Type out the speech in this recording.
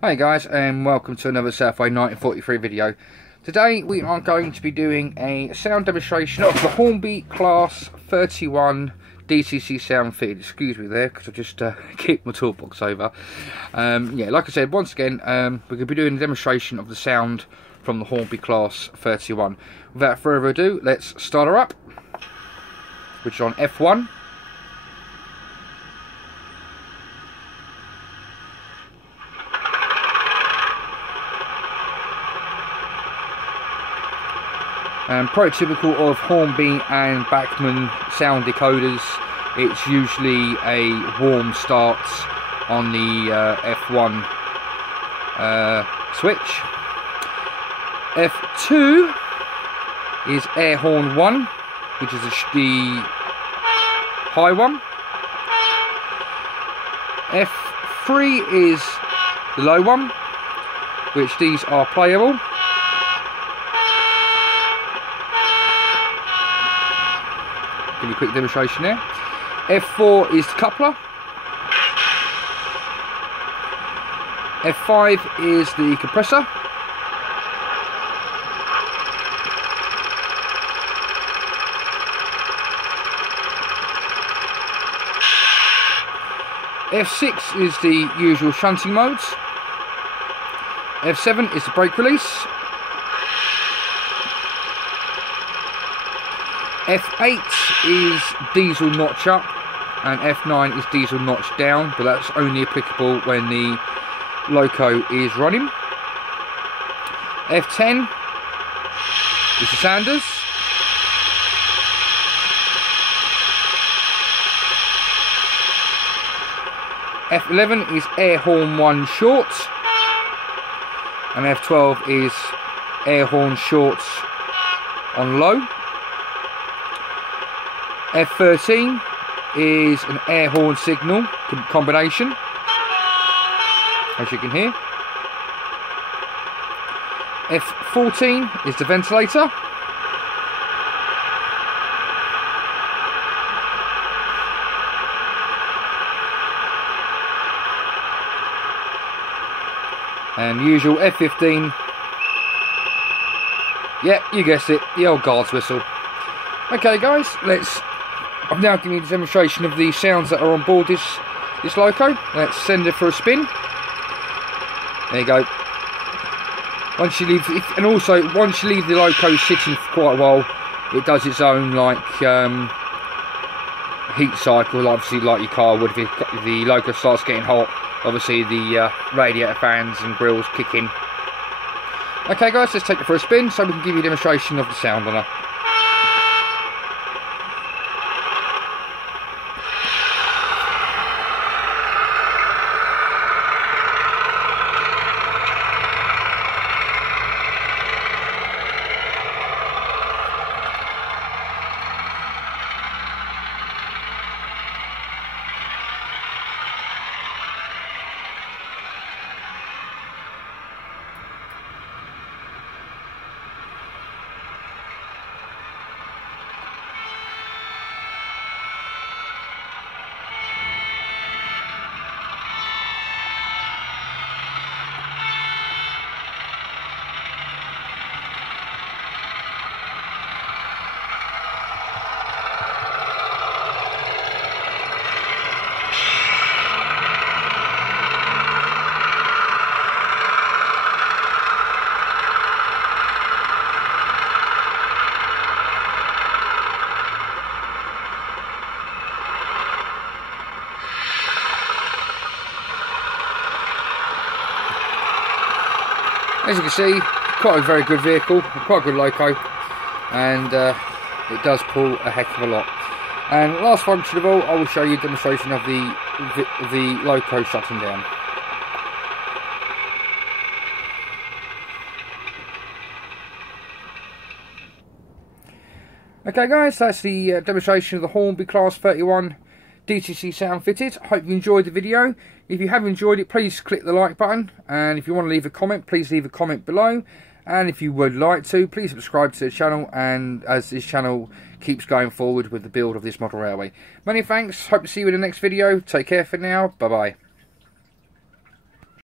Hi guys, and welcome to another Southway 1943 video. Today we are going to be doing a sound demonstration of the Hornby Class 31 DCC sound feed. Excuse me there, because I just kicked my toolbox over. Yeah, like I said, once again, we're going to be doing a demonstration of the sound from the Hornby Class 31. Without further ado, let's start her up, which is on F1. Prototypical of Hornby and Bachmann sound decoders, it's usually a warm start on the F1 switch. F2 is air horn 1, which is the high one. F3 is the low one, which these are playable. Give you a quick demonstration there. F4 is the coupler. F5 is the compressor. F6 is the usual shunting modes. F7 is the brake release. F8 is diesel notch up, and F9 is diesel notch down, but that's only applicable when the loco is running. F10 is the Sanders. F11 is air horn 1 short, and F12 is air horn short on low. F13 is an air horn signal combination, as you can hear. F14 is the ventilator. And usual F15, yeah, you guessed it, the old guard's whistle. Okay guys, I've now given you the demonstration of the sounds that are on board this loco. Let's send it for a spin. There you go. Once you leave the loco sitting for quite a while, it does its own heat cycle, obviously like your car would if the loco starts getting hot. Obviously the radiator fans and grills kick in. Okay guys, let's take it for a spin so we can give you a demonstration of the sound on her. As you can see, quite a very good vehicle, quite a good loco, and it does pull a heck of a lot. And last function of all, I will show you a demonstration of the loco shutting down. Okay guys, that's the demonstration of the Hornby Class 31 DCC sound fitted. Hope you enjoyed the video. If you have enjoyed it, please click the like button, and if you want to leave a comment, please leave a comment below. And if you would like to, please subscribe to the channel, and as this channel keeps going forward with the build of this model railway. Many thanks, hope to see you in the next video. Take care for now, bye bye.